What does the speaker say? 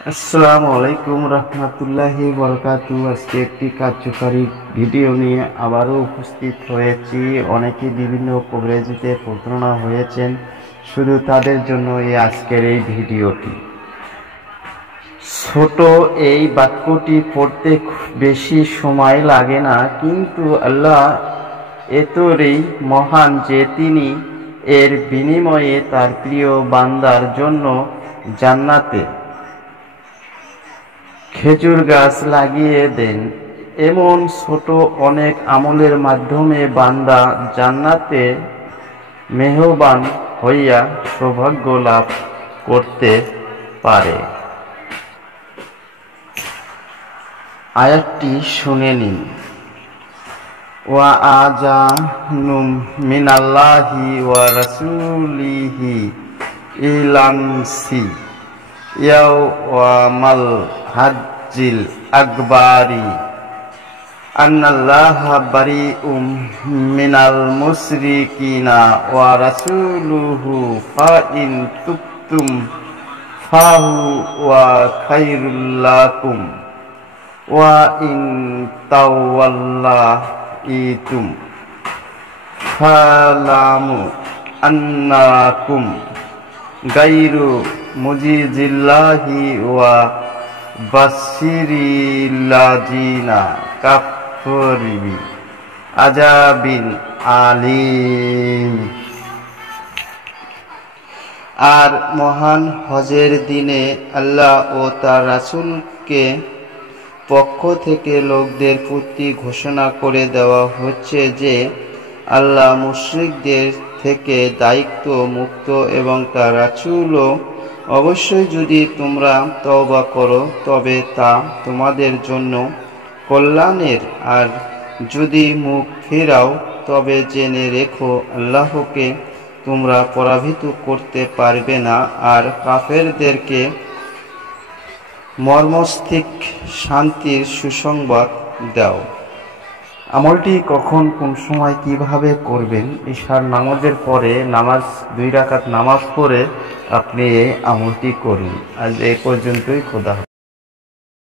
আসসালামু আলাইকুম রহমতুল্লাহি বরকাতু। আজকে একটি কার্যকারী ভিডিও নিয়ে আবারও উপস্থিত হয়েছি। অনেকে বিভিন্ন কভারেজে প্রতারণা হয়েছেন, শুধু তাদের জন্য আজকের এই ভিডিওটি। ছোট এই বাক্যটি পড়তে বেশি সময় লাগে না, কিন্তু আল্লাহ এতই মহান যে তিনি এর বিনিময়ে তার প্রিয় বান্দার জন্য জান্নাতে খেজুর গাছ লাগিয়ে দেন। এমন ছোট অনেক আমলের মাধ্যমে বান্দা জান্নাতে মেহমান হইয়া সৌভাগ্য লাভ করতে পারে। আয়াতটি শুনে নিন। ওয়া আযানুম মিনাল্লাহি ওয়া রাসূলিহি ইলানসি ইয়াওমাল হাজ্জিল আকবারি আন্নাল্লাহা বারিউম মিনাল মুশরিকিনা ওয়া রাসূলুহু ফাইন তুবতুম ফাহুয়া খায়রুল লাকুম ওয়া ইন তাওয়াল্লাইতুম ফালামু আন্নাকুম গায়রু মুজিজিল্লাহি ওয়া বাশশিরিল্লাযিনা কাফারু আযাবিন আলীম। আর মহান হজের দিনে আল্লাহ ও তার রাসূলকে পক্ষ থেকে লোকদের প্রতি ঘোষণা করে দেওয়া হচ্ছে যে আল্লাহ মুশরিকদের থেকে দায়িত্ব মুক্ত এবং তার রাসূলও অবশ্যই যদি তোমরা তওবা করো তবে তা তোমাদের জন্য কল্যাণের, আর যদি মুখ ফেরাও তবে জেনে রেখো আল্লাহকে তোমরা পরাভূত করতে পারবে না। আর কাফেরদেরকে মর্মস্তিক শান্তির সুসংবাদ দাও। আমলটি কখন কোন সময় কিভাবে করবেন? ইশার নামাজের পরে 2 রাকাত নামাজ পড়ে আপনি এই আমলটি করুন। আজ এই পর্যন্তই। খোদা।